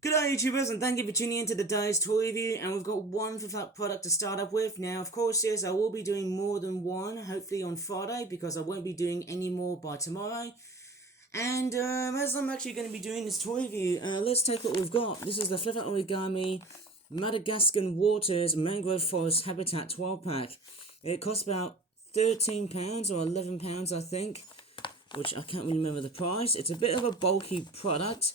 G'day YouTubers, and thank you for tuning into today's toy review, and we've got one product to start up with. Now of course yes, I will be doing more than one, hopefully on Friday, because I won't be doing any more by tomorrow. And as I'm actually going to be doing this toy review, let's take what we've got. This is the Flip Out Origami Madagascar Waters Mangrove Forest Habitat 12 pack. It costs about £13 or £11 I think, which I can't really remember the price. It's a bit of a bulky product.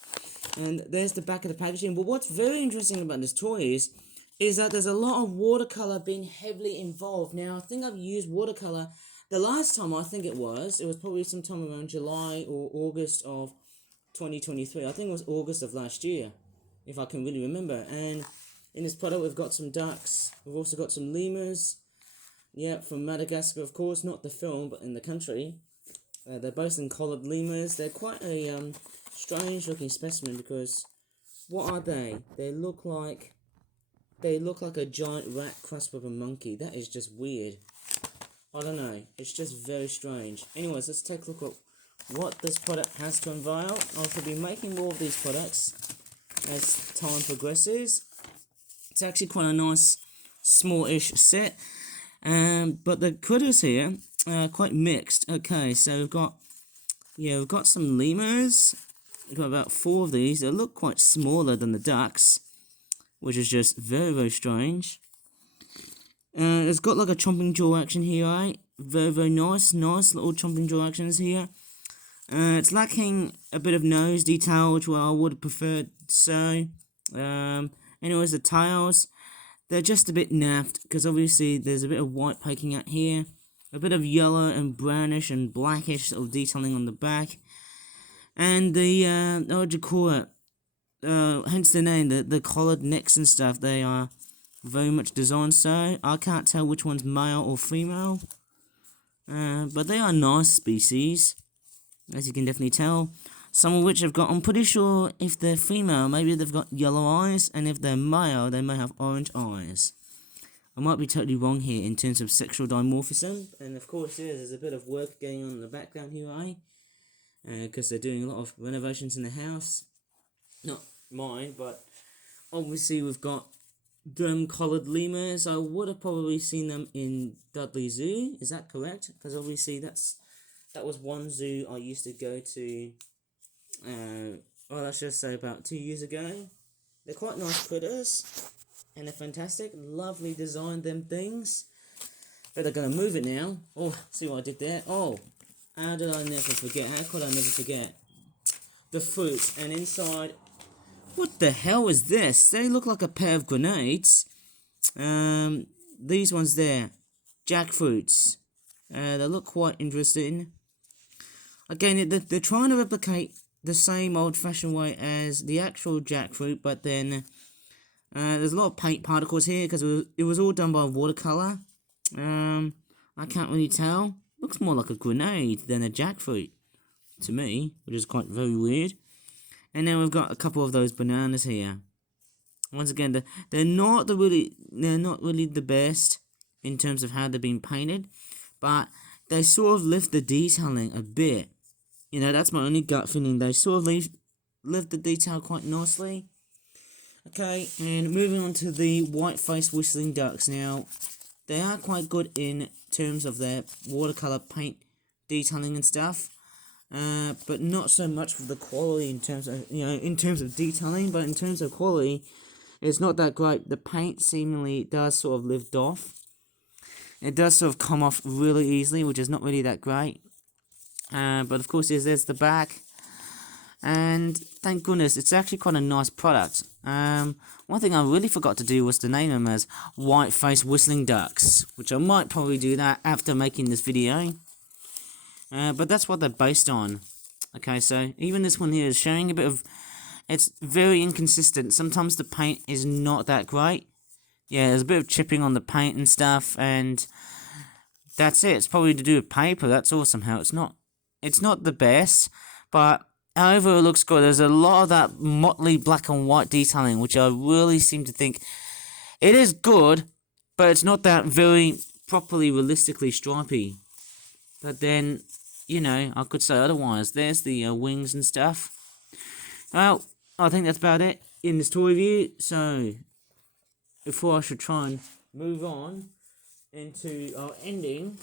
And there's the back of the packaging. But what's very interesting about this toy is that there's a lot of watercolor being heavily involved. Now, I think I've used watercolor the last time. I think it was probably sometime around July or August of 2023. I think it was August of last year, if I can really remember. And in this product, we've got some ducks. We've also got some lemurs. Yeah, from Madagascar, of course, not the film, but in the country. They're both in collared lemurs. They're quite a strange looking specimen, because what are they? They look like a giant rat crossed with a monkey. That is just weird. I don't know. It's just very strange. Anyways, let's take a look at what this product has to unveil. I'll be making more of these products as time progresses. It's actually quite a nice small-ish set. But the critters here are quite mixed. Okay, so we've got some lemurs. We've got about 4 of these. They look quite smaller than the ducks, which is just very, very strange. It's got like a chomping jaw action here, right? Very, very nice little chomping jaw actions here. It's lacking a bit of nose detail, which I would have preferred so. Anyways, the tails, they're just a bit naffed, because obviously there's a bit of white poking out here, a bit of yellow and brownish and blackish sort of detailing on the back, and the Ojikura, hence the name, the collared necks and stuff, they are very much designed so. I can't tell which one's male or female, but they are nice species, as you can definitely tell. Some of which have got, I'm pretty sure if they're female, maybe they've got yellow eyes, and if they're male, they may have orange eyes. I might be totally wrong here in terms of sexual dimorphism, and of course there's a bit of work going on in the background here, because they're doing a lot of renovations in the house. Not mine, but obviously we've got them collared lemurs. I would have probably seen them in Dudley Zoo, is that correct? Because obviously that was one zoo I used to go to, well, let's just say about 2 years ago. They're quite nice critters, and they're fantastic. Lovely designed, them things. But they're going to move it now. Oh, see what I did there? Oh, how did I never forget? How could I never forget? The fruit, and inside... What the hell is this? They look like a pair of grenades. These ones there. Jackfruits. They look quite interesting. Again, they're trying to replicate the same old-fashioned way as the actual jackfruit, but then there's a lot of paint particles here, because it was all done by watercolor. I can't really tell. Looks more like a grenade than a jackfruit to me, which is quite very weird. And then we've got a couple of those bananas here. Once again, they're not really the best in terms of how they're being painted, but they sort of lift the detailing a bit. You know, that's my only gut feeling. They sort of lift the detail quite nicely. Okay, and moving on to the white-faced whistling ducks. Now, they are quite good in terms of their watercolor paint detailing and stuff, but not so much for the quality in terms of detailing. But in terms of quality, it's not that great. The paint seemingly does sort of lift off. It does sort of come off really easily, which is not really that great. But of course, there's the back, and thank goodness, it's actually quite a nice product. One thing I really forgot to do was to name them as white-faced whistling ducks, which I might probably do that after making this video. But that's what they're based on. Okay, so even this one here is showing a bit of, it's very inconsistent. Sometimes the paint is not that great. Yeah, there's a bit of chipping on the paint and stuff, and that's it. It's probably to do with paper. That's all somehow. It's not the best, but however it looks good. There's a lot of that motley black and white detailing, which I really seem to think it is good, but it's not that very properly realistically stripy. But then, you know, I could say otherwise. There's the wings and stuff. Well, I think that's about it. in this toy review. So before I should try and move on into our ending,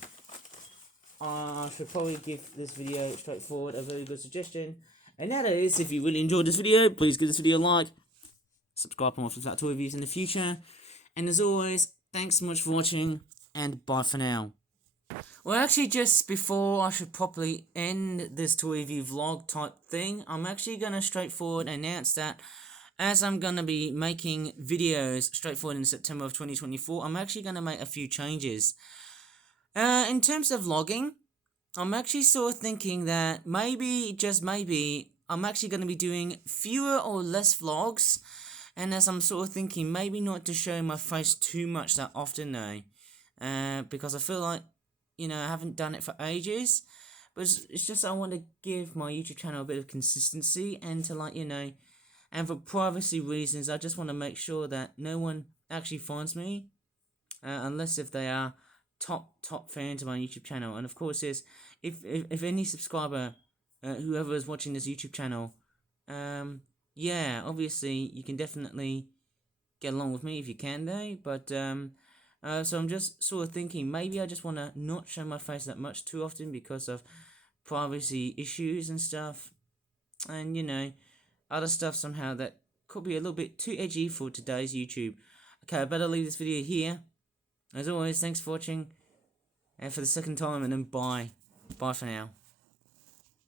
I should probably give this video straightforward a very good suggestion, and that is, if you really enjoyed this video, please give this video a like, subscribe for more Flip Flat toy reviews in the future, and as always, thanks so much for watching, and bye for now. Well, actually, just before I should properly end this toy review vlog type thing, I'm actually going to straightforward announce that as I'm going to be making videos straightforward in September of 2024, I'm actually going to make a few changes. In terms of vlogging, I'm actually sort of thinking that maybe, just maybe, I'm actually going to be doing fewer or less vlogs, and as I'm sort of thinking maybe not to show my face too much that often now, because I feel like, you know, I haven't done it for ages, but it's just I want to give my YouTube channel a bit of consistency, and to, like, you know, and for privacy reasons, I just want to make sure that no one actually finds me, unless if they are top fans of my YouTube channel. And of course, if any subscriber, whoever is watching this YouTube channel, yeah, obviously you can definitely get along with me if you can, though. But so I'm just sort of thinking maybe I just want to not show my face that much too often because of privacy issues and stuff, and you know, other stuff somehow that could be a little bit too edgy for today's YouTube. Okay, I better leave this video here. As always, thanks for watching, and for the second time, and then bye for now.